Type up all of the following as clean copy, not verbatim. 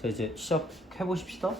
자, 이제 시작해 보십시다.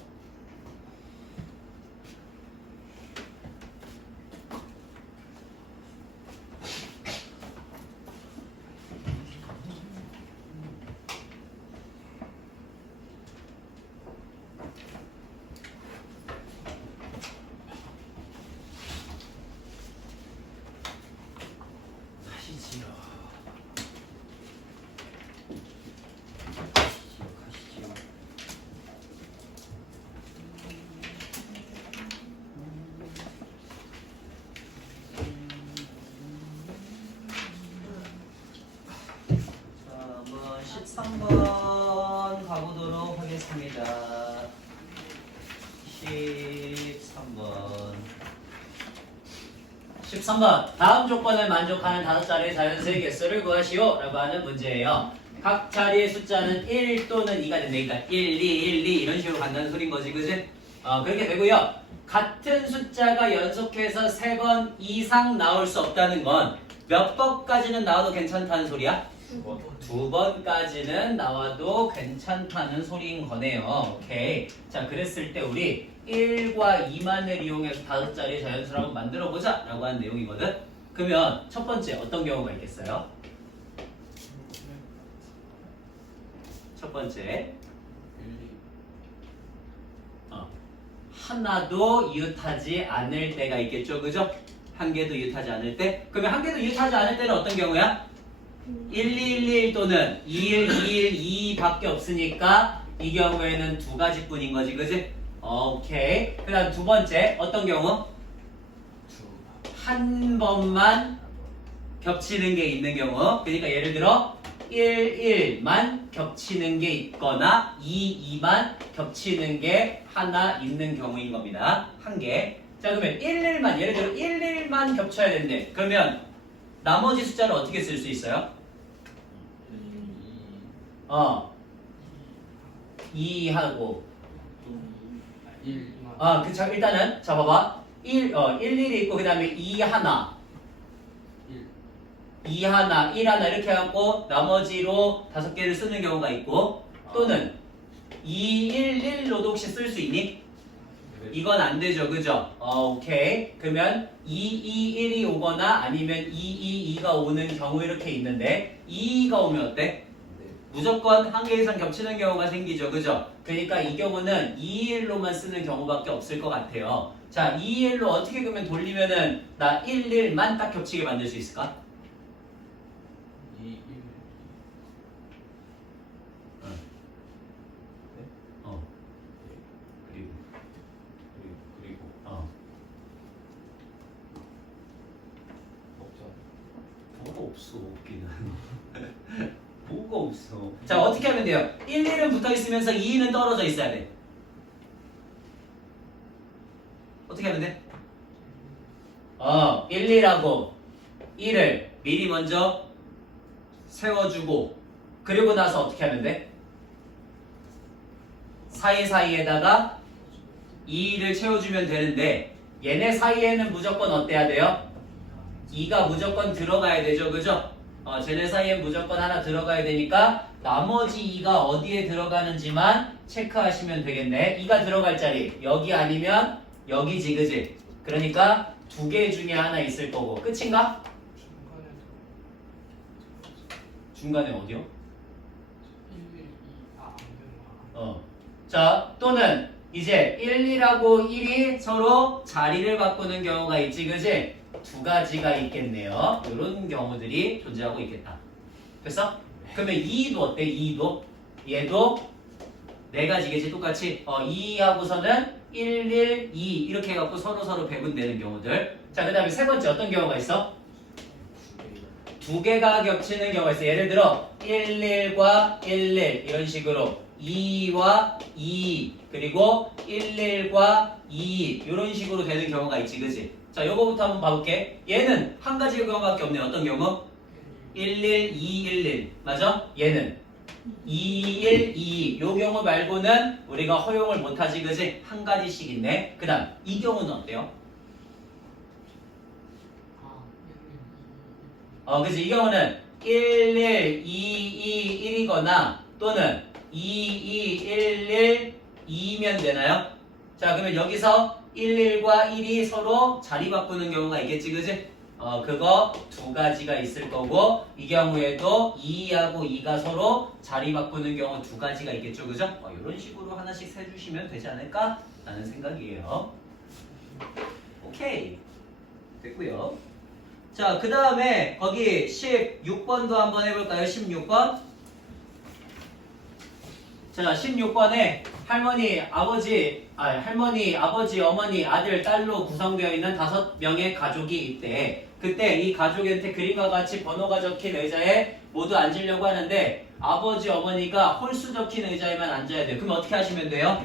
자, 한번 13번 가보도록 하겠습니다. 13번 다음 조건을 만족하는 다섯 자리의 자연수의 개수를 구하시오 라고 하는 문제예요. 각 자리의 숫자는 1 또는 2가 된다니까 1, 2, 1, 2 이런 식으로 간다는 소린 거지, 그지? 그렇게 되고요. 같은 숫자가 연속해서 3번 이상 나올 수 없다는 건 몇 번까지는 나와도 괜찮다는 소리야? 2번까지는 나와도 괜찮다는 소리인 거네요. 오케이. 자, 그랬을 때 우리 1과 2만을 이용해서 다섯 자리의 자연수를 한번 만들어 보자 라고 하는 내용이거든. 그러면 첫 번째 어떤 경우가 있겠어요? 첫 번째 하나도 이웃하지 않을 때가 있겠죠, 그죠? 한 개도 이웃하지 않을 때. 그러면 한 개도 이웃하지 않을 때는 어떤 경우야? 1211 또는 2121 2밖에 없으니까 이 경우에는 두 가지뿐인 거지, 그지? 오케이. 그 다음 두 번째 어떤 경우? 한 번만 겹치는 게 있는 경우. 그러니까 예를 들어 1, 1만 겹치는 게 있거나 2, 2만 겹치는 게 하나 있는 경우인 겁니다. 한 개. 자, 그러면 1, 1만 예를 들어 1, 1만 겹쳐야 되는데 그러면 나머지 숫자를 어떻게 쓸 수 있어요? 2하고 그쵸. 일단은 자 봐봐 1, 1이 있고 그 다음에 2 하나 2 하나 1 하나 이렇게 해갖고 나머지로 5개를 쓰는 경우가 있고 또는 2, 1, 1로도 혹시 쓸 수 있니? 이건 안 되죠, 그죠? 오케이. 그러면 2, 2, 1이 오거나 아니면 2, 2, 2가 오는 경우 이렇게 있는데 2가 오면 어때? 무조건 한 개 이상 겹치는 경우가 생기죠, 그죠? 그러니까 이 경우는 2, 1로만 쓰는 경우밖에 없을 것 같아요. 자, 2, 1로 어떻게 그러면 돌리면은 나 1, 1만 딱 겹치게 만들 수 있을까? 2, 1. 그리고 뭐가 없어, 없기는. 뭐가 없어. 자, 어떻게 하면 돼요? 1, 1은 붙어 있으면서 2는 떨어져 있어야 돼. 어떻게 하면 돼? 1, 2하고 1을 미리 먼저 세워주고 그리고 나서 어떻게 하면 돼? 사이사이에다가 2를 채워주면 되는데 얘네 사이에는 무조건 어때야 돼요? 2가 무조건 들어가야 되죠, 그죠? 쟤네 사이에 무조건 하나 들어가야 되니까 나머지 2가 어디에 들어가는지만 체크하시면 되겠네. 2가 들어갈 자리 여기 아니면 여기지, 그지? 그러니까 두 개 중에 하나 있을 거고 끝인가? 중간에 어디요? 1, 1, 2. 안 되나? 자, 또는 이제 1, 2하고 1이 서로 자리를 바꾸는 경우가 있지, 그지? 두 가지가 있겠네요. 이런 경우들이 존재하고 있겠다. 됐어? 그러면 2도 어때? 2도? 얘도 네 가지겠지, 똑같이. 2하고서는 1, 1, 2 이렇게 해갖고 서로 배분되는 경우들. 자, 그 다음에 세 번째 어떤 경우가 있어? 두 개가 겹치는 경우가 있어. 예를 들어 1, 1과 1, 1 이런 식으로 2와 2 그리고 1, 1과 2 이런 식으로 되는 경우가 있지, 그지? 자, 요거부터 한번 봐볼게. 얘는 한 가지 경우밖에 없네. 어떤 경우? 1, 1, 2, 1, 1 맞아? 얘는 2, 1, 2 요 경우 말고는 우리가 허용을 못하지, 그지? 한 가지씩 있네. 그 다음 이 경우는 어때요? 그지? 이 경우는 1, 1, 2, 2, 1이거나 또는 2면 되나요? 자, 그러면 여기서 11과 1이 서로 자리 바꾸는 경우가 있겠지, 그지? 그거 두 가지가 있을 거고, 이 경우에도 2하고 2가 서로 자리 바꾸는 경우 두 가지가 있겠죠, 그죠? 이런 식으로 하나씩 세주시면 되지 않을까? 라는 생각이에요. 오케이. 됐고요. 자, 그 다음에 거기 16번도 한번 해볼까요? 16번. 자, 16번에 할머니, 아버지, 어머니, 아들, 딸로 구성되어 있는 5명의 가족이 있대. 그때 이 가족한테 그림과 같이 번호가 적힌 의자에 모두 앉으려고 하는데 아버지, 어머니가 홀수 적힌 의자에만 앉아야 돼요. 그럼 어떻게 하시면 돼요?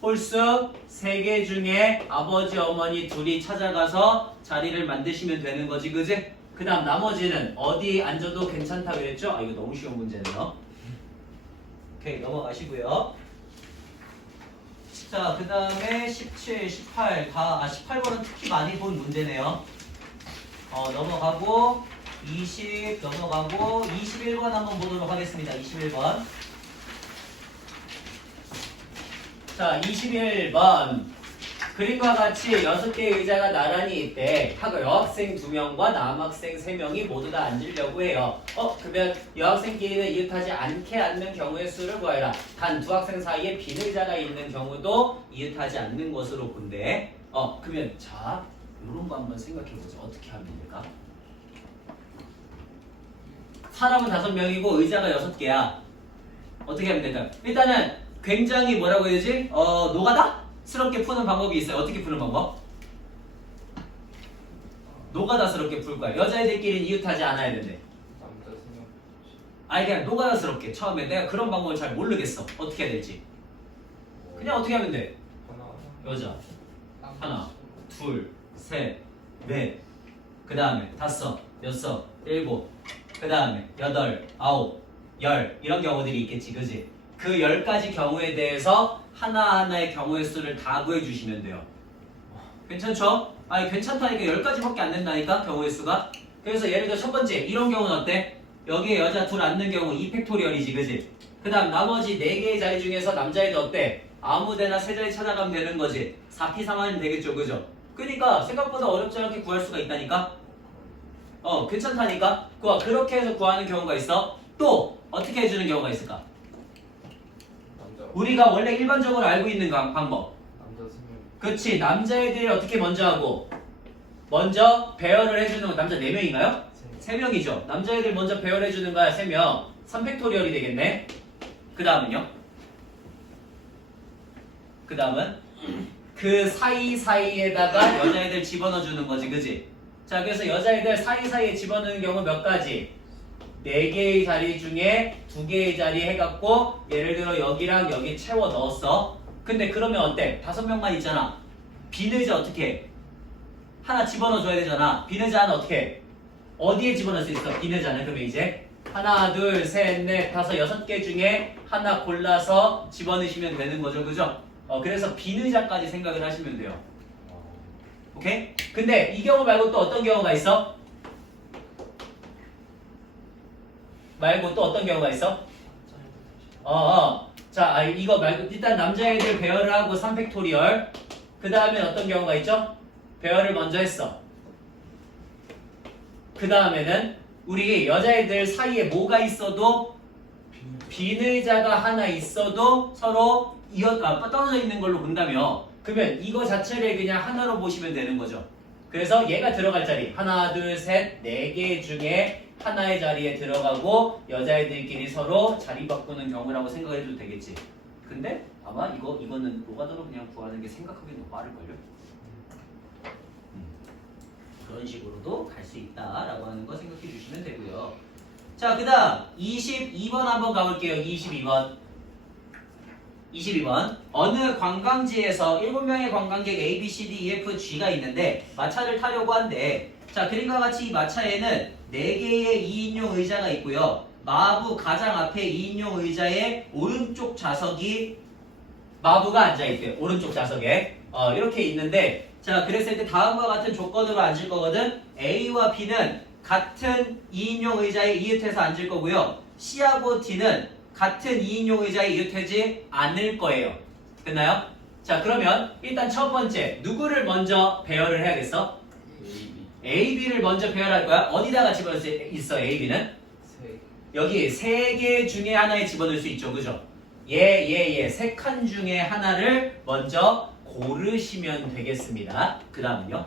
홀수 3개 중에 아버지, 어머니 둘이 찾아가서 자리를 만드시면 되는 거지, 그지? 그 다음 나머지는 어디 앉아도 괜찮다 그랬죠? 이거 너무 쉬운 문제네요. 오케이, 넘어가시고요. 자, 그 다음에 17, 18, 18번은 특히 많이 본 문제네요. 넘어가고 20 넘어가고 21번 한번 보도록 하겠습니다. 21번. 자, 21번. 그림과 같이 6개의 의자가 나란히 있대. 여학생 2명과 남학생 3명이 모두 다 앉으려고 해요. 그러면 여학생끼리는 이웃하지 않게 앉는 경우의 수를 구하라. 단 두 학생 사이에 빈 의자가 있는 경우도 이웃하지 않는 것으로 본대. 그러면 자, 이런 거 한번 생각해보죠. 어떻게 하면 될까? 사람은 5명이고 의자가 6개야. 어떻게 하면 될까요? 일단은 굉장히 뭐라고 해야 되지? 노가다스럽게 푸는 방법이 있어요. 어떻게 푸는 방법? 노가다스럽게 풀 거야. 여자애들끼리는 이웃하지 않아야 된대. 남자 생각. 그냥 노가다스럽게. 처음에 내가 그런 방법을 잘 모르겠어. 어떻게 해야 될지. 그냥 어떻게 하면 돼? 여자 하나, 둘, 셋, 넷, 그 다음에 5, 6, 7, 그 다음에 8, 9, 10 이런 경우들이 있겠지, 그지? 그 10가지 경우에 대해서 하나하나의 경우의 수를 다 구해주시면 돼요. 괜찮죠? 괜찮다니까 10가지밖에 안 된다니까 경우의 수가. 그래서 예를 들어 첫 번째 이런 경우는 어때? 여기에 여자 둘 앉는 경우 2팩토리얼이지, 그지? 그 다음 나머지 4개의 자리 중에서 남자애들 어때? 아무데나 세 자리 찾아가면 되는 거지. 4P3하면 되겠죠, 그죠? 그러니까 생각보다 어렵지 않게 구할 수가 있다니까. 괜찮다니까. 그렇게 해서 구하는 경우가 있어. 또 어떻게 해주는 경우가 있을까? 우리가 원래 일반적으로 알고 있는 방법. 남자 생각. 그치, 남자애들이 어떻게 먼저 하고 먼저 배열을 해주는 건 남자 4명인가요? 3명이죠. 남자애들 먼저 배열을 해주는 거야 3명. 3팩토리얼이 되겠네. 그 다음은요? 그 다음은 그 사이사이에다가 여자애들 집어넣어주는 거지, 그지? 자, 그래서 여자애들 사이사이에 집어넣는 경우 몇 가지? 4개의 자리 중에 2개의 자리 해갖고 예를 들어 여기랑 여기 채워 넣었어. 근데 그러면 어때? 5명만 있잖아. 빈 의자 어떻게 해? 하나 집어넣어줘야 되잖아. 빈 의자 하나 어떻게 해? 어디에 집어넣을 수 있어? 빈 의자는. 그러면 이제 하나, 둘, 셋, 넷, 5, 6개 중에 하나 골라서 집어넣으시면 되는 거죠, 그죠? 그래서 빈 의자까지 생각을 하시면 돼요. 오케이? 근데 이 경우 말고 또 어떤 경우가 있어? 말고 또 어떤 경우가 있어? 자, 이거 말고 일단 남자애들 배열을 하고 3팩토리얼. 그 다음에 어떤 경우가 있죠? 배열을 먼저 했어. 그 다음에는 우리 여자애들 사이에 뭐가 있어도 빈 의자가 하나 있어도 서로 떨어져 있는 걸로 본다며. 그러면 이거 자체를 그냥 하나로 보시면 되는 거죠. 그래서 얘가 들어갈 자리 하나, 둘, 셋, 4개 중에 하나의 자리에 들어가고 여자애들끼리 서로 자리 바꾸는 경우라고 생각해도 되겠지. 근데 아마 이거는 노가다로 그냥 구하는 게 생각하기엔 더 빠를걸요. 그런 식으로도 갈 수 있다라고 하는 거 생각해 주시면 되고요. 자, 그 다음 22번 한번 가볼게요. 22번. 어느 관광지에서 7명의 관광객 A, B, C, D, E, F, G가 있는데 마차를 타려고 한대. 자, 그림과 같이 이 마차에는 4개의 2인용 의자가 있고요. 마부 가장 앞에 2인용 의자의 오른쪽 좌석이 마부가 앉아있대요. 오른쪽 좌석에. 이렇게 있는데, 자, 그랬을 때 다음과 같은 조건으로 앉을 거거든. A와 B는 같은 2인용 의자에 이웃해서 앉을 거고요. C하고 D는 같은 2인용 의자에 이웃되지 않을 거예요. 됐나요? 자, 그러면 일단 첫 번째 누구를 먼저 배열을 해야겠어? AB를 먼저 배열할 거야. 어디다가 집어넣을 수 있어? AB는 여기 세 개 중에 하나에 집어넣을 수 있죠, 그죠? 세 칸 중에 하나를 먼저 고르시면 되겠습니다. 그 다음은요?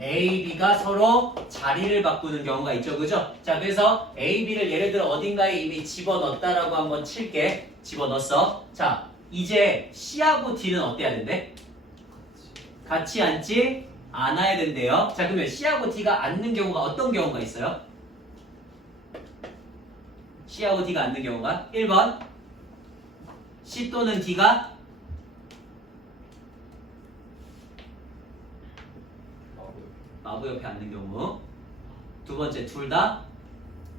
A, B가 서로 자리를 바꾸는 경우가 있죠, 그죠? 자, 그래서 A, B를 예를 들어 어딘가에 이미 집어넣었다라고 한번 칠게. 집어넣었어. 자, 이제 C하고 D는 어때야 된대? 같이 앉지 않아야 된대요. 자, 그러면 C하고 D가 앉는 경우가 어떤 경우가 있어요? C하고 D가 앉는 경우가 1번 C 또는 D가 마부 옆에 앉는 경우. 두 번째, 둘 다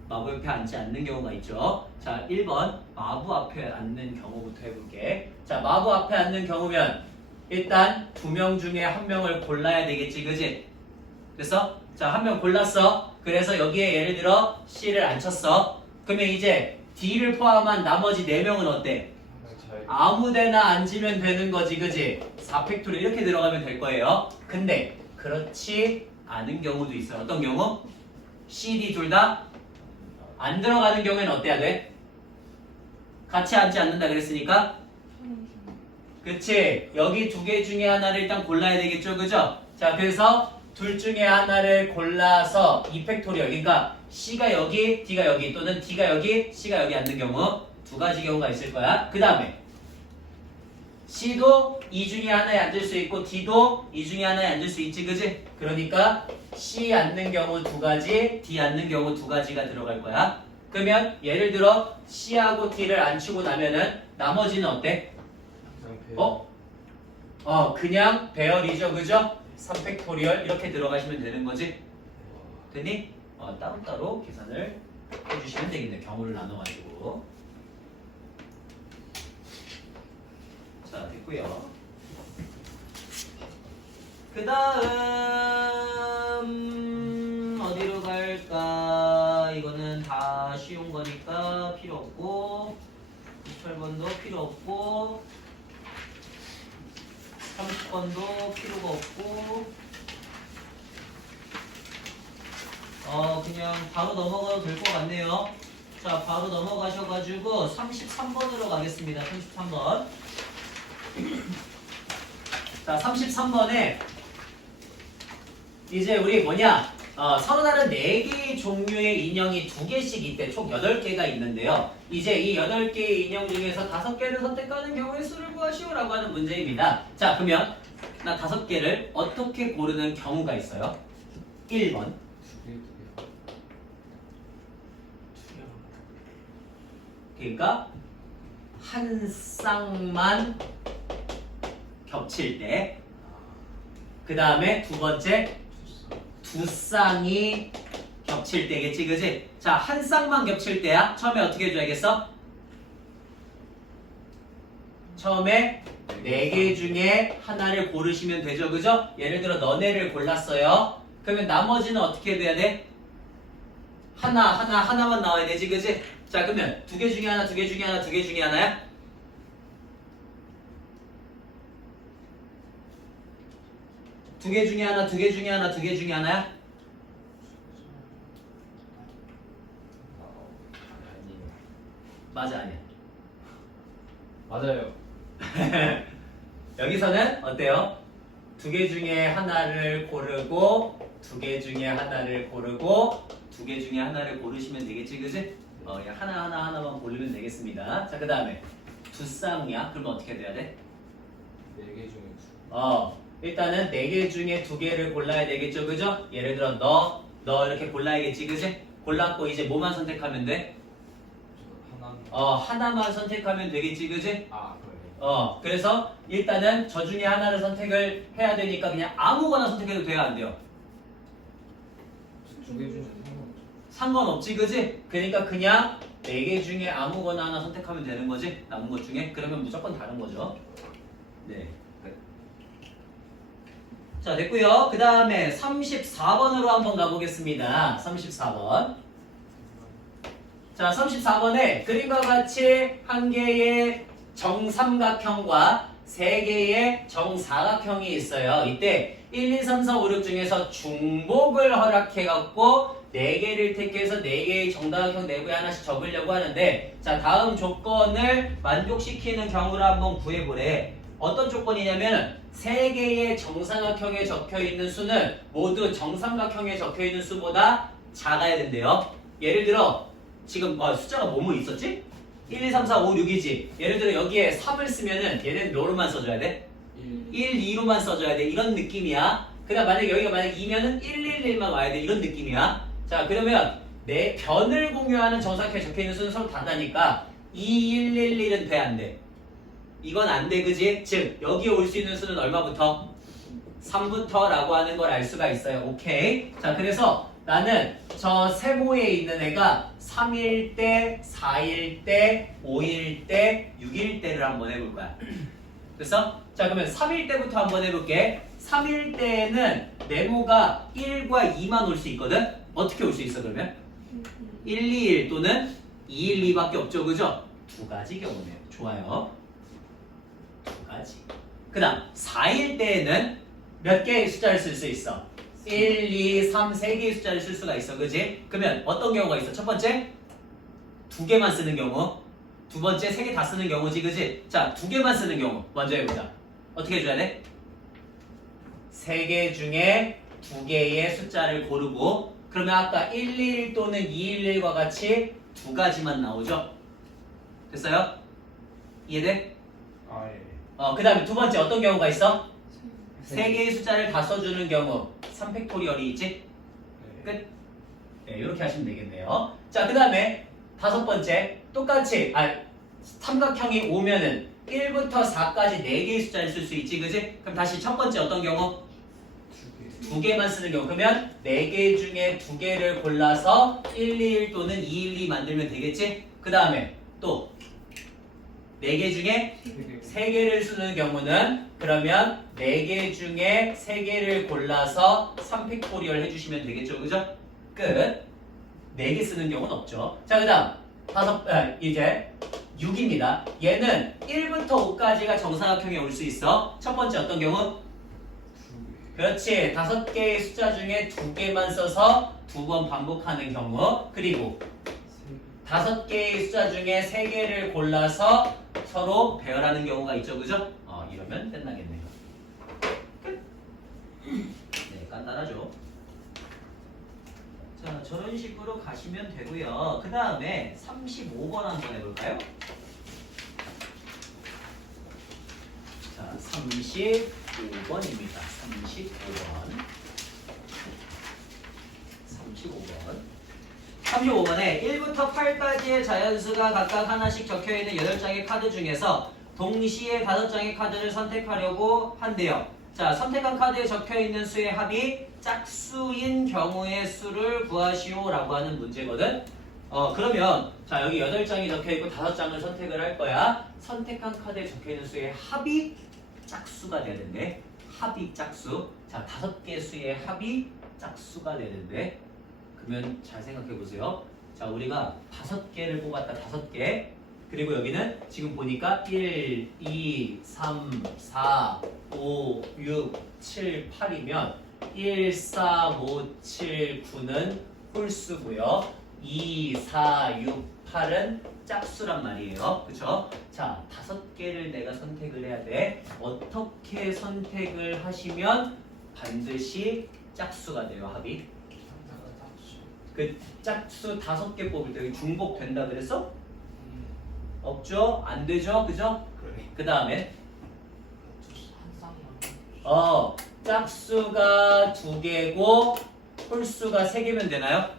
마부 옆에 앉지 않는 경우가 있죠. 자, 1번 마부 앞에 앉는 경우부터 해볼게. 자, 마부 앞에 앉는 경우면 일단 두 명 중에 한 명을 골라야 되겠지, 그지? 됐어? 자, 한 명 골랐어. 그래서 여기에 예를 들어 C를 앉혔어. 그러면 이제 D를 포함한 나머지 4명은 어때? 아무데나 앉으면 되는 거지, 그지? 4팩토리 이렇게 들어가면 될 거예요. 근데 그렇지 않은 경우도 있어요. 어떤 경우? C, D 둘 다 안 들어가는 경우에는 어때야 돼? 같이 앉지 않는다 그랬으니까 그치? 여기 두 개 중에 하나를 일단 골라야 되겠죠, 그죠? 자, 그래서 둘 중에 하나를 골라서 2팩토리얼, 그러니까 C가 여기, D가 여기, 또는 D가 여기, C가 여기 앉는 경우 두 가지 경우가 있을 거야. 그 다음에 C도 이 중에 하나에 앉을 수 있고 D도 이 중에 하나에 앉을 수 있지, 그지? 그러니까 C 앉는 경우 두 가지, D 앉는 경우 두 가지가 들어갈 거야. 그러면 예를 들어 C하고 D를 앉히고 나면은 나머지는 어때? 그냥 배열이죠, 그죠? 3팩토리얼 이렇게 들어가시면 되는 거지. 됐니? 따로따로 계산을 해주시면 되겠네. 경우를 나눠가지고. 자, 됐고요. 그 다음 어디로 갈까? 이거는 다 쉬운 거니까 필요 없고 28번도 필요 없고 30번도 필요가 없고 그냥 바로 넘어가도 될 것 같네요. 자, 바로 넘어가셔가지고 33번으로 가겠습니다. 33번. 자, 33번에 이제 우리 서로 다른 4개의 종류의 인형이 2개씩 있대. 총 8개가 있는데요. 이제 이 8개의 인형 중에서 5개를 선택하는 경우의 수를 구하시오라고 하는 문제입니다. 자, 그러면 나 5개를 어떻게 고르는 경우가 있어요? 1번. 그러니까 한 쌍만 겹칠 때. 그 다음에 두 번째, 두 쌍이 겹칠 때겠지, 그지? 자, 한 쌍만 겹칠 때야. 처음에 어떻게 해줘야겠어? 처음에 4개 중에 하나를 고르시면 되죠, 그죠? 예를 들어 너네를 골랐어요. 그러면 나머지는 어떻게 돼야 돼? 하나만 나와야 되지, 그지? 자, 그러면 2개 중에 하나, 2개 중에 하나, 2개 중에 하나야? 두 개 중에 하나, 2개 중에 하나, 2개 중에 하나야? 맞아, 아니야? 맞아요. 여기서는 어때요? 2개 중에 하나를 고르고 2개 중에 하나를 고르고 2개 중에 하나를 고르시면 되겠지, 그지? 그냥 하나만 고르면 되겠습니다. 자, 그 다음에 두 쌍이야. 그러면 어떻게 돼야 돼? 4개 중에 일단은 4개 중에 2개를 골라야 되겠죠, 그죠? 예를 들어 너 이렇게 골라야겠지, 그지? 골랐고 이제 뭐만 선택하면 돼? 하나만 선택하면 되겠지, 그지? 그래요. 그래서 일단은 저 중에 하나를 선택을 해야 되니까 그냥 아무거나 선택해도 돼요, 안 돼요? 2개 중에 상관없지, 그지? 그러니까 그냥 4개 중에 아무거나 하나 선택하면 되는 거지? 남은 것 중에? 그러면 무조건 다른 거죠. 네. 자, 됐고요. 그 다음에 34번으로 한번 가보겠습니다. 34번. 자, 34번에 그림과 같이 한 개의 정삼각형과 세 개의 정사각형이 있어요. 이때 1, 2, 3, 4, 5, 6 중에서 중복을 허락해갖고 4개를 택해서 4개의 정다각형 내부에 하나씩 적으려고 하는데, 자, 다음 조건을 만족시키는 경우를 한번 구해보래. 어떤 조건이냐면 3개의 정삼각형에 적혀있는 수는 모두 정삼각형에 적혀있는 수보다 작아야 된대요. 예를 들어 지금 숫자가 뭐뭐 있었지? 1, 2, 3, 4, 5, 6이지. 예를 들어 여기에 3을 쓰면은 얘는 뭐로만 써줘야 돼? 1, 2로만 써줘야 돼. 이런 느낌이야. 그 다음 만약에 여기가 만약 2면은 1, 1, 1만 와야 돼. 이런 느낌이야. 자, 그러면 내 변을 공유하는 정사각형에 적혀있는 수는 서로 다르니까 2, 1, 1, 1은 돼, 안 돼? 이건 안 돼, 그지? 즉 여기에 올 수 있는 수는 얼마부터? 3부터 라고 하는 걸 알 수가 있어요. 오케이. 자, 그래서 나는 저 세모에 있는 애가 3일 때, 4일 때, 5일 때, 6일 때를 한번 해볼 거야. 됐어? 자, 그러면 3일 때부터 한번 해볼게. 3일 때에는 네모가 1과 2만 올 수 있거든? 어떻게 올 수 있어, 그러면? 1, 2, 1 또는 2, 1, 2밖에 없죠, 그죠? 두 가지 경우네요. 좋아요. 두 가지. 그 다음 4일 때에는 몇 개의 숫자를 쓸 수 있어? 1, 2, 3, 3개의 숫자를 쓸 수가 있어, 그지? 그러면 어떤 경우가 있어? 첫 번째, 2개만 쓰는 경우. 두 번째, 3개 다 쓰는 경우지, 그지? 자, 2개만 쓰는 경우 먼저 해보자. 어떻게 해줘야 돼? 3개 중에 2개의 숫자를 고르고, 그러면 아까 1, 1 또는 2, 1, 1과 같이 두 가지만 나오죠? 됐어요? 이해돼? 그 다음에 두 번째 어떤 경우가 있어? 3개의 숫자를 다 써주는 경우 3팩토리얼이 있지? 끝? 네, 이렇게 하시면 되겠네요. 자, 그 다음에 다섯 번째 똑같이 삼각형이 오면은 1부터 4까지 4개의 숫자를 쓸 수 있지, 그지? 그럼 다시 첫 번째 어떤 경우? 2개만 쓰는 경우. 그러면 4개 중에 2개를 골라서 1, 2, 1 또는 2, 1, 2 만들면 되겠지? 그 다음에 또 4개 중에 3개를 쓰는 경우는 그러면 4개 중에 3개를 골라서 3팩토리얼 해주시면 되겠죠, 그죠? 끝. 4개 쓰는 경우는 없죠. 자, 그 다음 이제 6입니다. 얘는 1부터 5까지가 정사각형에 올 수 있어. 첫 번째 어떤 경우? 그렇지. 5개의 숫자 중에 2개만 써서 2번 반복하는 경우. 그리고 5개의 숫자 중에 3개를 골라서 서로 배열하는 경우가 있죠, 그죠? 이러면 끝나겠네요. 끝. 네, 간단하죠. 자, 저런 식으로 가시면 되고요. 그 다음에 35번 한번 해볼까요? 자, 35번입니다. 35번에 1부터 8까지의 자연수가 각각 하나씩 적혀있는 8장의 카드 중에서 동시에 5장의 카드를 선택하려고 한대요. 자, 선택한 카드에 적혀있는 수의 합이 짝수인 경우의 수를 구하시오 라고 하는 문제거든. 그러면 자, 여기 8장이 적혀있고 5장을 선택을 할 거야. 선택한 카드에 적혀있는 수의 합이 짝수가 되는데, 합이 짝수. 자, 5개 수의 합이 짝수가 되는데, 그러면 잘 생각해 보세요. 자, 우리가 5개를 뽑았다. 5개. 그리고 여기는 지금 보니까 1, 2, 3, 4, 5, 6, 7, 8이면 1, 4, 5, 7, 9는 홀수고요. 2, 4, 6, 8은 짝수란 말이에요. 그쵸? 자, 5개를 내가 선택을 해야 돼. 어떻게 선택을 하시면 반드시 짝수가 돼요, 합이? 그 짝수 5개 뽑을 때 중복 된다 그랬어? 없죠? 안 되죠? 그죠? 그 다음에 짝수가 2개고 홀수가 3개면 되나요?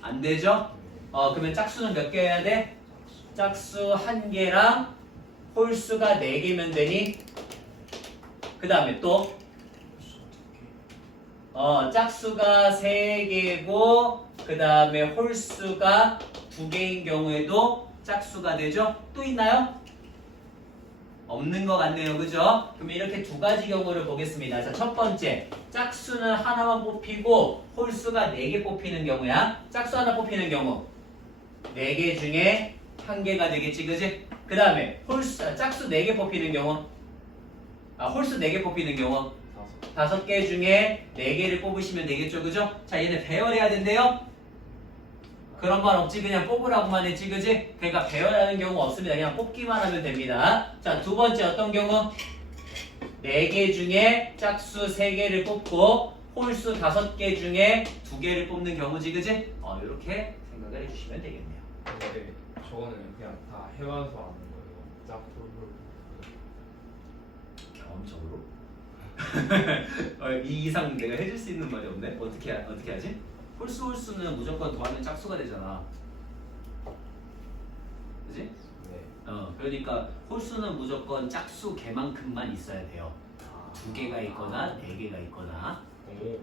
안 되죠? 그러면 짝수는 몇 개여야 돼? 짝수 1개랑 홀수가 4개면 되니? 그 다음에 또 짝수가 3개고 그 다음에 홀수가 2개인 경우에도 짝수가 되죠? 또 있나요? 없는 것 같네요. 그죠? 그럼 이렇게 두 가지 경우를 보겠습니다. 자, 첫 번째. 짝수는 하나만 뽑히고 홀수가 4개 뽑히는 경우야. 짝수 하나 뽑히는 경우 4개 중에 1개가 되겠지. 그지? 그 다음에 짝수 4개 뽑히는 경우 홀수 4개 뽑히는 경우 5개 중에 4개를 뽑으시면 되겠죠. 그죠? 자, 얘네 배열해야 된대요. 그런 말 없지. 그냥 뽑으라고만 했지. 그지? 그러니까 배열하는 경우 없습니다. 그냥 뽑기만 하면 됩니다. 자, 두 번째 어떤 경우? 4개 중에 짝수 3개를 뽑고 홀수 5개 중에 2개를 뽑는 경우지. 그지? 이렇게 생각을 해주시면 되겠네요. 근데 저거는 그냥 다 해와서 하는 거예요. 짝풀. 경험적으로? 이 이상 내가 해줄 수 있는 말이 없네? 어떻게 하지? 홀수는 무조건 더하면 짝수가 되잖아. 그지? 네. 그러니까 홀수는 무조건 짝수 개만큼만 있어야 돼요. 2개가 있거나 4개가 있거나. 오,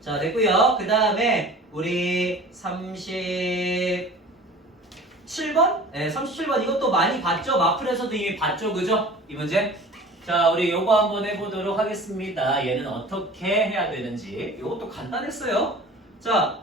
자, 됐고요. 그 다음에 우리 37번? 네, 37번 이것도 많이 봤죠? 마플에서도 이미 봤죠? 그죠? 이 문제? 자, 우리 요거 한번 해보도록 하겠습니다. 얘는 어떻게 해야 되는지. 요것도 간단했어요. 자,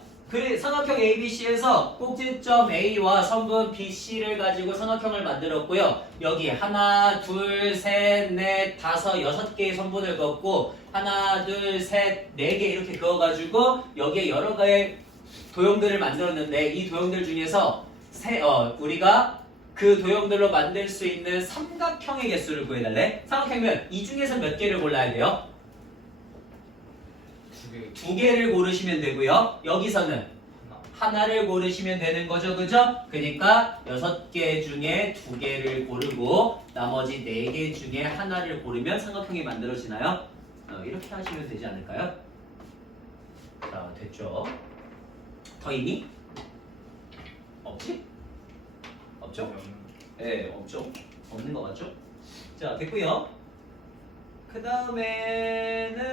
삼각형 ABC에서 꼭지점 A와 선분 BC를 가지고 삼각형을 만들었고요. 여기 하나, 둘, 셋, 넷, 다섯, 6개의 선분을 그었고 하나, 둘, 셋, 4개 이렇게 그어가지고 여기에 여러 가지 도형들을 만들었는데 이 도형들 중에서 우리가 그 도형들로 만들 수 있는 삼각형의 개수를 구해달래. 삼각형이면 이 중에서 몇 개를 골라야 돼요? 2개를 고르시면 되고요. 여기서는 하나를 고르시면 되는 거죠. 그죠? 그러니까 6개 중에 2개를 고르고 나머지 4개 중에 하나를 고르면 삼각형이 만들어지나요? 이렇게 하시면 되지 않을까요? 자, 됐죠? 더 있니? 없지? 없죠? 네, 없죠. 없는 거 맞죠? 자, 됐고요. 그 다음에는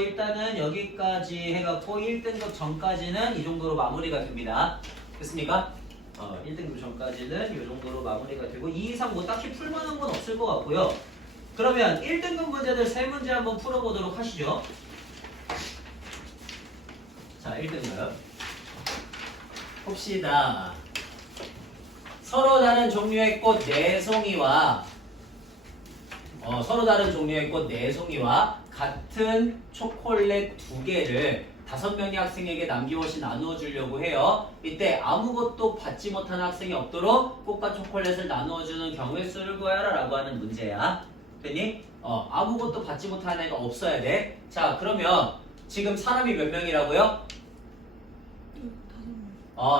일단은 여기까지 해갖고 1등급 전까지는 이 정도로 마무리가 됩니다. 됐습니까? 1등급 전까지는 이 정도로 마무리가 되고 2 이상 뭐 딱히 풀만한 건 없을 것 같고요. 그러면 1등급 문제들 3문제 한번 풀어보도록 하시죠. 자, 1등급 봅시다. 서로 다른 종류의 꽃 4송이와 서로 다른 종류의 꽃 4송이와 같은 초콜릿 2개를 5명의 학생에게 남김없이 나누어 주려고 해요. 이때 아무것도 받지 못하는 학생이 없도록 꽃과 초콜릿을 나누어 주는 경우의 수를 구하라 라고 하는 문제야. 됐니? 아무것도 받지 못하는 애가 없어야 돼. 자, 그러면 지금 사람이 몇 명이라고요?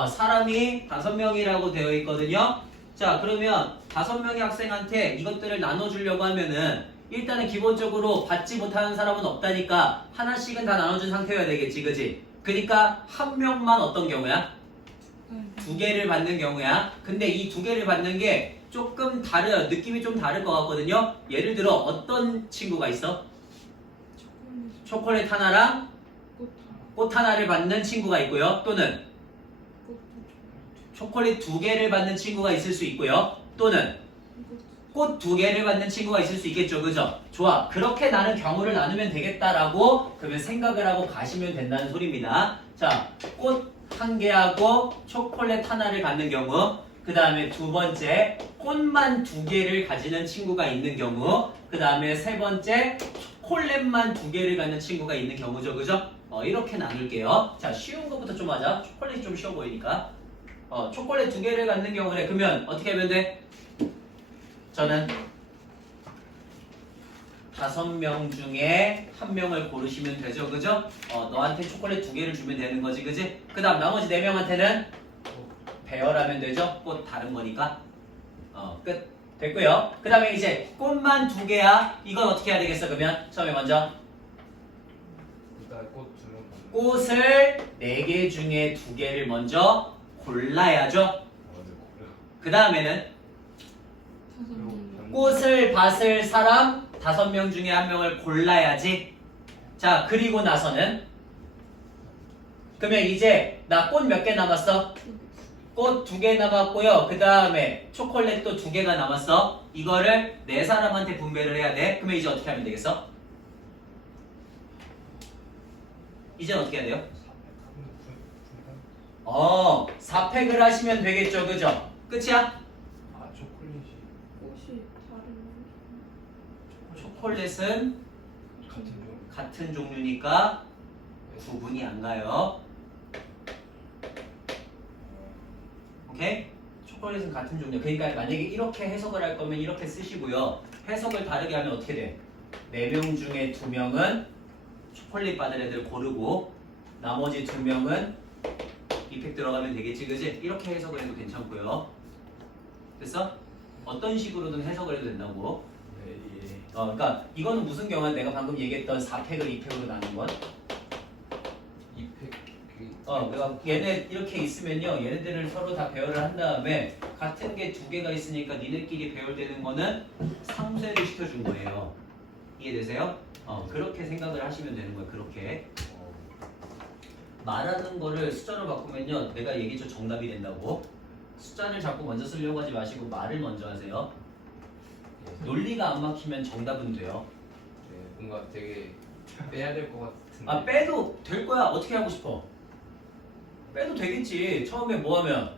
사람이 5명이라고 되어 있거든요. 자, 그러면 5명의 학생한테 이것들을 나눠주려고 하면은 일단은 기본적으로 받지 못하는 사람은 없다니까 하나씩은 다 나눠준 상태여야 되겠지, 그지? 그러니까 한 명만 어떤 경우야? 2개를 받는 경우야. 근데 이 2개를 받는 게 조금 느낌이 좀 다를 것 같거든요. 예를 들어 어떤 친구가 있어? 초콜릿 하나랑 꽃 하나를 받는 친구가 있고요. 또는 초콜릿 2개를 받는 친구가 있을 수 있고요. 또는 꽃 2개를 받는 친구가 있을 수 있겠죠. 그죠? 좋아. 그렇게 나는 경우를 나누면 되겠다라고 그러면 생각을 하고 가시면 된다는 소리입니다. 자, 꽃 1개하고 초콜릿 하나를 갖는 경우, 그 다음에 두 번째 꽃만 2개를 가지는 친구가 있는 경우, 그 다음에 세 번째 초콜릿만 2개를 갖는 친구가 있는 경우죠. 그죠? 이렇게 나눌게요. 자, 쉬운 것부터 좀 하자. 초콜릿이 좀 쉬워 보이니까. 초콜릿 2개를 갖는 경우래. 그러면 어떻게 하면 돼? 저는 5명 중에 1명을 고르시면 되죠. 그죠? 너한테 초콜릿 2개를 주면 되는 거지. 그지? 그 다음 나머지 4명한테는 배열하면 되죠. 꽃 다른 거니까. 끝. 됐고요. 그 다음에 이제 꽃만 2개야. 이건 어떻게 해야 되겠어? 그러면 처음에 먼저 일단 꽃 주는 꽃을 4개 중에 2개를 먼저 골라야죠. 그 다음에는 꽃을 받을 사람 5명 중에 1명을 골라야지. 자, 그리고 나서는 그러면 이제 나 꽃 몇 개 남았어? 꽃 2개 남았고요. 그 다음에 초콜릿도 2개가 남았어. 이거를 4사람한테 분배를 해야 돼. 그러면 이제 어떻게 하면 되겠어? 이제 어떻게 해야 돼요? 4팩을 하시면 되겠죠. 그죠? 끝이야? 아 초콜릿이 옷이 다른 초콜릿은 같은 종. 같은 종류니까 구분이 안 가요. 오케이? 초콜릿은 같은 종류. 그러니까 만약에 이렇게 해석을 할 거면 이렇게 쓰시고요. 해석을 다르게 하면 어떻게 돼? 4명 중에 2명은 초콜릿 받을 애들 고르고 나머지 2명은 이팩 들어가면 되겠지, 그지? 이렇게 해석을 해도 괜찮고요. 됐어? 어떤 식으로든 해석을 해도 된다고. 네, 예. 그러니까 이거는 무슨 경우야? 내가 방금 얘기했던 4팩을 2팩으로 나눈 건. 이팩 내가 얘네 이렇게 있으면요, 얘네들을 서로 다 배열을 한 다음에 같은 게 2개가 있으니까 니네끼리 배열되는 거는 상쇄를 시켜준 거예요. 이해되세요? 그렇게 생각을 하시면 되는 거예요. 그렇게 말하는 거를 숫자로 바꾸면요, 내가 얘기했죠, 정답이 된다고. 숫자를 자꾸 먼저 쓰려고 하지 마시고 말을 먼저 하세요. 논리가 안 막히면 정답은 돼요. 네, 뭔가 되게 빼야 될 것 같은데. 빼도 될 거야. 어떻게 하고 싶어? 빼도 되겠지. 처음에 뭐 하면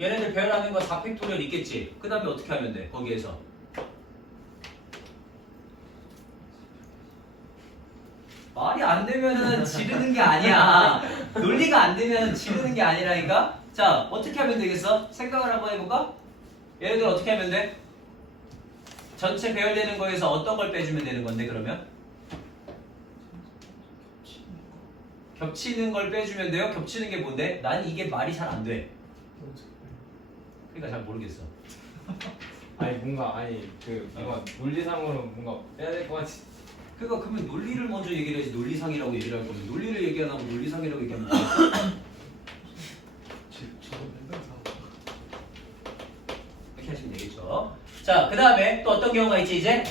얘네들 배열하는 거 4팩토리얼 있겠지. 그 다음에 어떻게 하면 돼? 거기에서 말이 안 되면은 지르는 게 아니야. 논리가 안 되면 지르는 게 아니라니까. 자, 어떻게 하면 되겠어? 생각을 한번 해볼까? 얘네들 어떻게 하면 돼? 전체 배열되는 거에서 어떤 걸 빼주면 되는 건데, 그러면? 겹치는 걸 빼주면 돼요? 겹치는 게 뭔데? 난 이게 말이 잘 안 돼. 그러니까 잘 모르겠어. 아니 뭔가 아니 그 뭔가 논리상으로 뭔가 빼야 될 것 같이. 그러니까 그러면 논리를 먼저 얘기를 해야지. 논리상이라고 얘기를 할 거면 논리를 얘기 안 하고 논리상이라고 얘기하면 돼. 이렇게 하시면 되겠죠. 자, 그 다음에 또 어떤 경우가 있지 이제?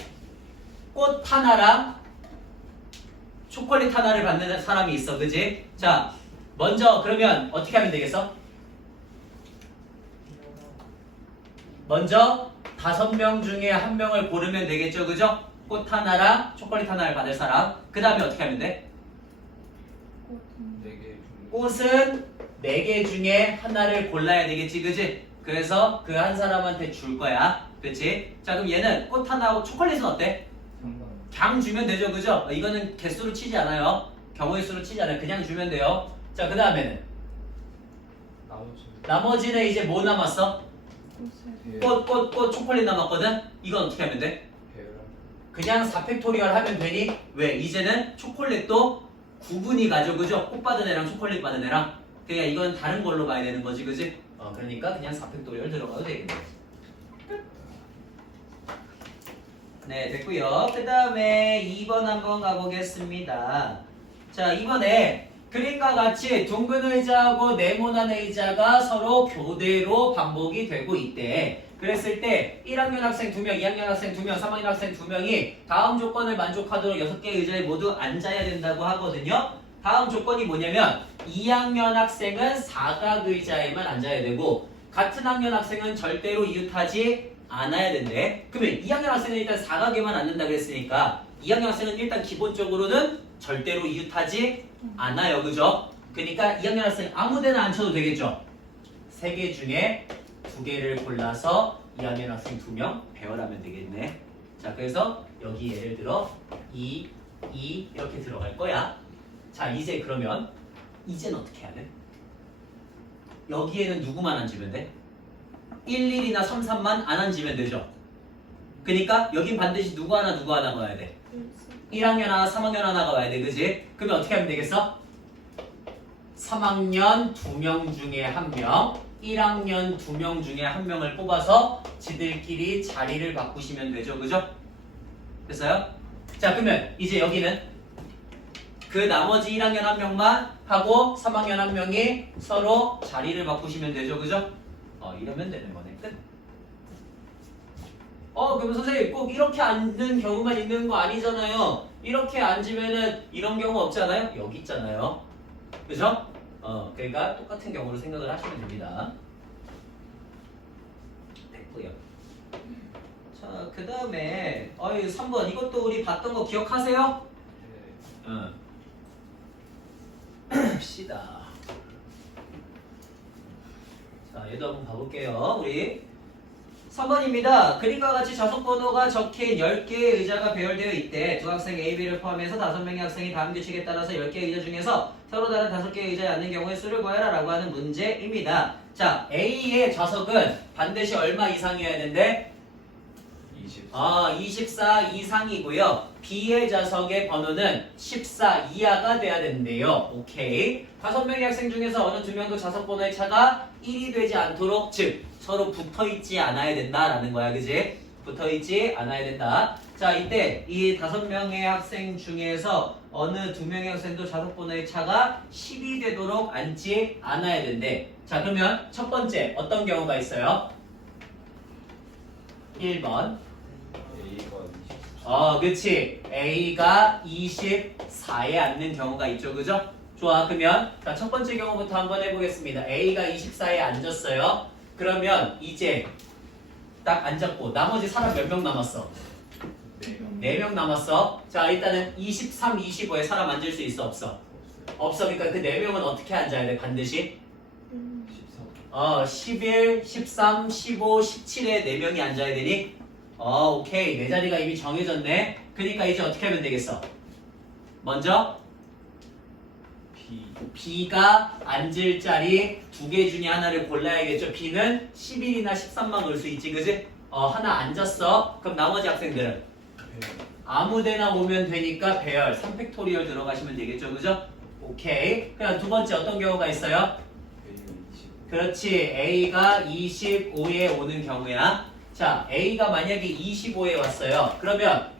꽃 하나랑 초콜릿 하나를 받는 사람이 있어, 그지? 자, 먼저 그러면 어떻게 하면 되겠어? 먼저 5명 중에 1명을 고르면 되겠죠, 그죠? 꽃 하나랑 초콜릿 하나를 받을 사람. 그 다음에 어떻게 하면 돼? 꽃은 4개 꽃은 4개 중에 하나를 골라야 되겠지, 그지? 그래서 그 한 사람한테 줄 거야, 그치? 자, 그럼 얘는 꽃 하나하고 초콜릿은 어때? 상관. 강 주면 되죠, 그죠? 이거는 개수로 치지 않아요. 경우의 수로 치지 않아요. 그냥 주면 돼요. 자, 그 다음에는 나머지. 나머지는 이제 뭐 남았어? 꽃에 꽃 초콜릿 남았거든? 이건 어떻게 하면 돼? 배열. 그냥 4팩토리얼 하면 되니? 왜? 이제는 초콜릿도 구분이 가죠, 그죠? 꽃 받은 애랑 초콜릿 받은 애랑. 그러니까 이건 다른 걸로 가야 되는 거지, 그지? 그러니까 그냥 4팩토리얼 들어가도 되겠네. 네, 됐고요. 그 다음에 2번 한번 가보겠습니다. 자, 이번에 그림과 같이 둥근 의자하고 네모난 의자가 서로 교대로 반복이 되고 있대. 그랬을 때 1학년 학생 2명, 2학년 학생 2명, 3학년 학생 2명이 다음 조건을 만족하도록 6개 의자에 모두 앉아야 된다고 하거든요. 다음 조건이 뭐냐면 2학년 학생은 사각 의자에만 앉아야 되고 같은 학년 학생은 절대로 이웃하지 않아야 된대. 그러면 2학년 학생은 일단 사각에만 앉는다 그랬으니까 2학년 학생은 일단 기본적으로는 절대로 이웃하지 않아요, 그죠? 그러니까 2학년 학생 아무데나 앉혀도 되겠죠? 3개 중에 2개를 골라서 2학년 학생 2명 배열하면 되겠네. 자, 그래서 여기 예를 들어 2 이렇게 들어갈 거야. 자, 이제 그러면 이제는 어떻게 해야 돼? 여기에는 누구만 앉으면 돼? 1, 1이나 3, 3만 안 앉으면 되죠? 그러니까 여긴 반드시 누구 하나 가야 돼. 1학년 하나, 3학년 하나가 와야 돼, 그지? 그러면 어떻게 하면 되겠어? 3학년 2명 중에 1명, 1학년 2명 중에 1명을 뽑아서 지들끼리 자리를 바꾸시면 되죠, 그죠? 됐어요? 자, 그러면 이제 여기는 그 나머지 1학년 1명만 하고 3학년 1명이 서로 자리를 바꾸시면 되죠, 그죠? 이러면 되는 거네. 끝. 그러면 선생님 꼭 이렇게 앉는 경우만 있는 거 아니잖아요. 이렇게 앉으면은 이런 경우 없잖아요. 여기 있잖아요. 그죠? 그러니까 똑같은 경우로 생각을 하시면 됩니다. 했고요. 자, 그 다음에 3번 이것도 우리 봤던 거 기억하세요? 네. 응. 시다. 자, 얘도 한번 봐볼게요. 우리 3번입니다. 그림과 같이 좌석 번호가 적힌 10개의 의자가 배열되어 있대. 두 학생 A, B를 포함해서 5명의 학생이 다음 규칙에 따라서 10개의 의자 중에서 서로 다른 5개의 의자에 앉는 경우의 수를 구하라 라고 하는 문제입니다. 자, A의 좌석은 반드시 얼마 이상이어야 되는데 24 이상이고요. B의 좌석의 번호는 14 이하가 돼야 되는데요. 오케이. 5명의 학생 중에서 어느 2명도 좌석 번호의 차가 1이 되지 않도록, 즉 서로 붙어있지 않아야 된다라는 거야, 그지? 붙어있지 않아야 된다. 자, 이때 이 5명의 학생 중에서 어느 2명의 학생도 좌석 번호의 차가 10이 되도록 앉지 않아야 된대. 자, 그러면 첫 번째 어떤 경우가 있어요? 1번. A가 24. 그치. A가 24에 앉는 경우가 있죠, 그죠? 좋아, 그러면 자, 첫 번째 경우부터 한번 해보겠습니다. A가 24에 앉았어요. 그러면 이제 딱 앉았고 나머지 사람 몇 명 남았어? 4명 남았어. 자, 일단은 23, 25에 사람 앉을 수 있어, 없어? 없어. 그러니까 그 4명은 어떻게 앉아야 돼, 반드시? 14. 11, 13, 15, 17에 4명이 앉아야 되니? 오케이. 내 자리가 이미 정해졌네. 그러니까 이제 어떻게 하면 되겠어? 먼저 B. B가 앉을 자리 2개 중에 하나를 골라야겠죠. B는 11이나 13만 올 수 있지, 그지? 하나 앉았어. 그럼 나머지 학생들은 아무데나 오면 되니까 배열 3팩토리얼 들어가시면 되겠죠, 그죠? 오케이. 그럼 두 번째 어떤 경우가 있어요? 그렇지. A가 25에 오는 경우야. 자, A가 만약에 25에 왔어요. 그러면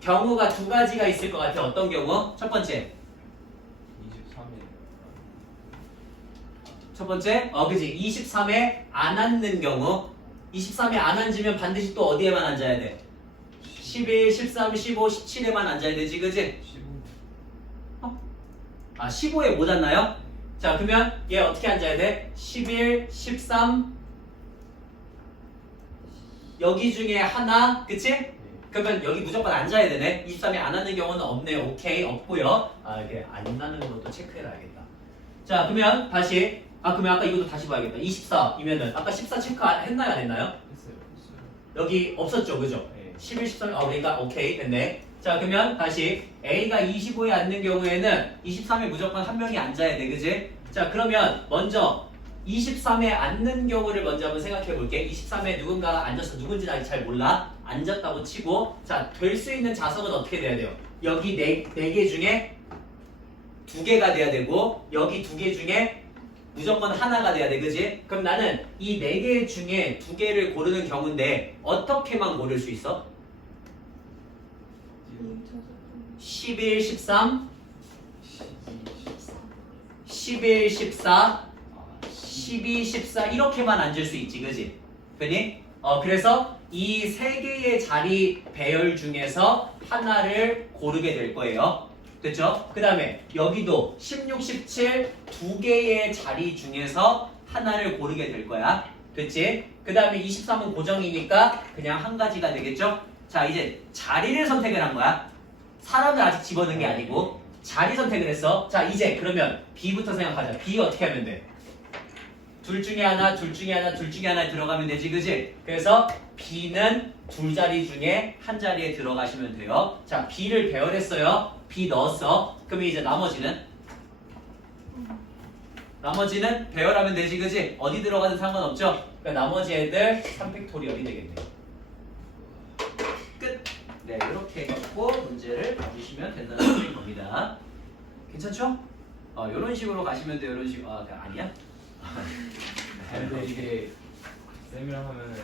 경우가 두 가지가 있을 것 같아. 어떤 경우? 첫 번째. 23일. 첫 번째, 그지. 23에 안 앉는 경우. 23에 안 앉으면 반드시 또 어디에만 앉아야 돼? 11, 13, 15, 17에만 앉아야 되지, 그지? 15. 15에 못 앉나요? 자, 그러면 얘 어떻게 앉아야 돼? 11, 13, 여기 중에 하나, 그치? 그러면 여기 무조건 앉아야 되네. 23에 안 앉는 경우는 없네요. 오케이, 없고요. 이게 안 나는 것도 체크해놔야겠다. 자, 그러면 다시. 그러면 아까 이것도 다시 봐야겠다. 24이면은 아까 14 체크했나요, 안 했나요? 했어요. 여기 없었죠, 그죠? 네. 11, 13, 그러니까 오케이, 됐네. 자, 그러면 다시 A가 25에 앉는 경우에는 23에 무조건 한 명이 앉아야 돼, 그지? 자, 그러면 먼저 23에 앉는 경우를 먼저 한번 생각해 볼게. 23에 누군가가 앉아서 누군지 아직 잘 몰라. 앉았다고 치고, 자, 될 수 있는 좌석은 어떻게 돼야 돼요? 여기 네 개 중에 2개가 돼야 되고, 여기 2개 중에 무조건 하나가 돼야 돼, 그지? 그럼 나는 이 4개 중에 2개를 고르는 경우인데 어떻게만 고를 수 있어? 11, 13, 11, 14, 12, 14 이렇게만 앉을 수 있지, 그지? 그니? 그래서 이 3개의 자리 배열 중에서 하나를 고르게 될 거예요. 됐죠? 그 다음에 여기도 16, 17 2개의 자리 중에서 하나를 고르게 될 거야. 됐지? 그 다음에 23은 고정이니까 그냥 한 가지가 되겠죠? 자, 이제 자리를 선택을 한 거야. 사람을 아직 집어넣은 게 아니고 자리 선택을 했어. 자, 이제 그러면 B부터 생각하자. B 어떻게 하면 돼? 둘 중에 하나, 둘 중에 하나, 둘 중에 하나에 들어가면 되지, 그지? 그래서 B는 2자리 중에 한 자리에 들어가시면 돼요. 자, B를 배열했어요. B 넣었어. 그러면 이제 나머지는 배열하면 되지, 그지? 어디 들어가든 상관없죠? 그러니까 나머지 애들 3팩토리얼이 되겠네요. 끝! 네, 이렇게 해갖고 문제를 봐주시면 된다는 소리인 겁니다. 괜찮죠? 이런 식으로 가시면 돼요. 이런 식으로. 아니야? 근데 이게 쌤이랑 하면은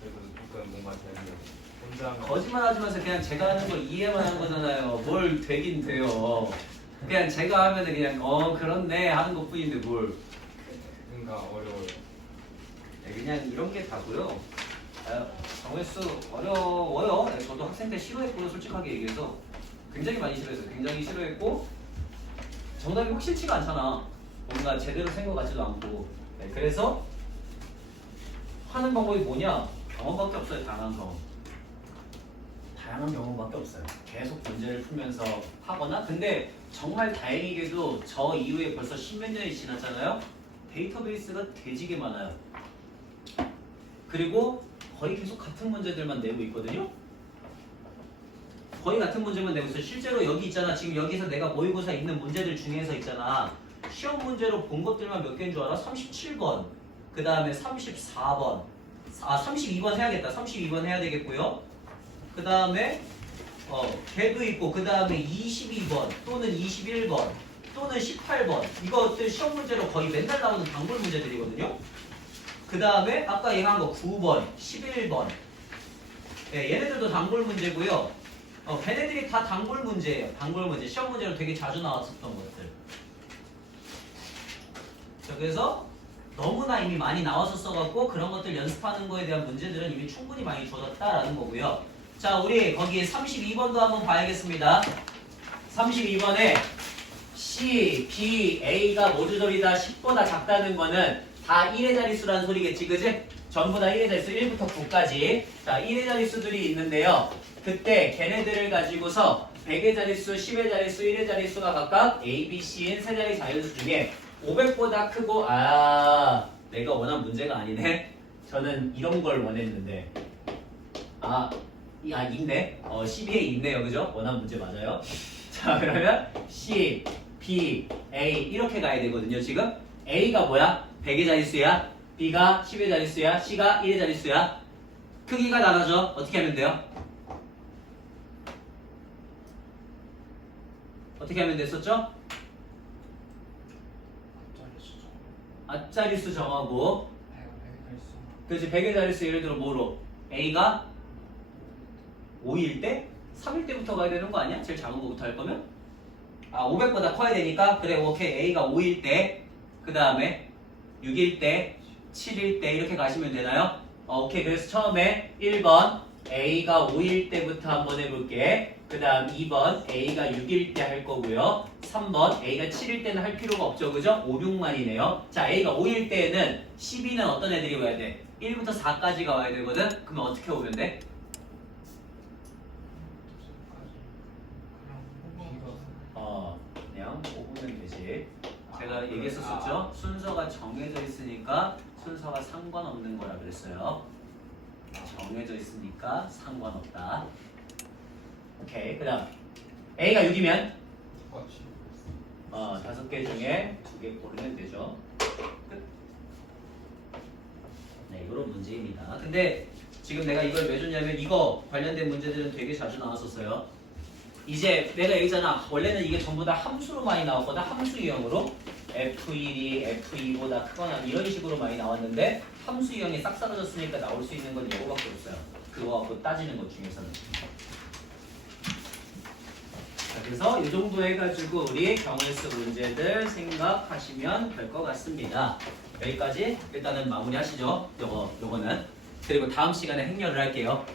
그래도 조금 뭔가 되는데 혼자 하면 거짓말 하지 마세요. 그냥 제가 하는 걸 이해만 하는 거잖아요. 뭘 되긴 돼요. 그냥 제가 하면은 그냥 그렇네 하는 것 뿐인데 뭘. 뭔가 어려워요. 네, 그냥 이런 게 다고요. 정횟수 어려워요. 네, 저도 학생 때 싫어했고요. 솔직하게 얘기해서 굉장히 많이 싫어했어요. 굉장히 싫어했고 정답이 확실치가 않잖아. 뭔가 제대로 센 것 같지도 않고. 네, 그래서 하는 방법이 뭐냐? 경험밖에 없어요. 다양한 경험. 다양한 경험밖에 없어요. 계속 문제를 풀면서 하거나 근데 정말 다행히게도 저 이후에 벌써 십몇 년이 지났잖아요. 데이터베이스가 되지게 많아요. 그리고 거의 계속 같은 문제들만 내고 있거든요. 거의 같은 문제만 내고 있어요. 실제로 여기 있잖아. 지금 여기서 내가 모의고사 있는 문제들 중에서 있잖아. 시험 문제로 본 것들만 몇 개인 줄 알아? 37번. 그 다음에 34번. 32번 해야겠다. 32번 해야 되겠고요. 그 다음에 걔도 있고 그 다음에 22번 또는 21번 또는 18번 이것들 시험 문제로 거의 맨날 나오는 단골 문제들이거든요. 그 다음에 아까 얘기한 거 9번, 11번 네, 얘네들도 단골 문제고요. 걔네들이 다 단골 문제예요. 단골 문제. 시험 문제로 되게 자주 나왔었던 것들. 자, 그래서 너무나 이미 많이 나왔었어갖고 그런 것들 연습하는 거에 대한 문제들은 이미 충분히 많이 줘졌다라는 거고요. 자, 우리 거기 32번도 한번 봐야겠습니다. 32번에 C, B, A가 모조절이다 10보다 작다는 거는 다 1의 자릿수라는 소리겠지, 그지? 전부 다 1의 자릿수 1부터 9까지. 자, 1의 자릿수들이 있는데요. 그때 걔네들을 가지고서 100의 자릿수, 10의 자릿수, 1의 자릿수가 각각 A, B, C인 세 자리 자연수 중에 500보다 크고 내가 원한 문제가 아니네. 저는 이런 걸 원했는데 있네. 12에 있네요. 그죠? 원한 문제 맞아요. 자, 그러면 C, B, A 이렇게 가야 되거든요. 지금 A가 뭐야? 100의 자릿수야. B가 10의 자릿수야. C가 1의 자릿수야. 크기가 나가죠. 어떻게 하면 돼요? 어떻게 하면 됐었죠? 앞자릿수 정하고 그렇지. 100의 자릿수 예를 들어 뭐로? A가 5일 때? 3일 때부터 가야 되는 거 아니야? 제일 작은 거부터 할 거면? 500보다 커야 되니까 그래 오케이. A가 5일 때, 그 다음에 6일 때, 7일 때 이렇게 가시면 되나요? 오케이. 그래서 처음에 1번 A가 5일 때부터 한번 해볼게. 그 다음 2번 A가 6일 때 할 거고요. 3번 A가 7일 때는 할 필요가 없죠. 그죠? 5, 6만이네요. 자, A가 5일 때에는 12는 어떤 애들이 와야 돼? 1부터 4까지가 와야 되거든? 그러면 어떻게 오면 돼? 그냥 뽑으면 되지. 제가 얘기했었죠? 순서가 정해져 있으니까 순서가 상관없는 거라 그랬어요. 정해져 있으니까 상관없다. 오케이. 그 다음 A가 6이면 5개 중에 2개 고르면 되죠. 끝. 네, 이런 문제입니다. 근데 지금 내가 이걸 왜 줬냐면 이거 관련된 문제들은 되게 자주 나왔었어요. 이제 내가 얘기잖아. 원래는 이게 전부 다 함수로 많이 나왔거든. 함수 유형으로 F1이 F2보다 크거나 이런 식으로 많이 나왔는데 함수 유형이 싹 사라졌으니까 나올 수 있는 건 이거밖에 없어요. 그거 갖고 따지는 것 중에서는. 자, 그래서 이 정도 해가지고 우리 경우일수 문제들 생각하시면 될 것 같습니다. 여기까지 일단은 마무리하시죠. 요거는. 그리고 다음 시간에 행렬을 할게요.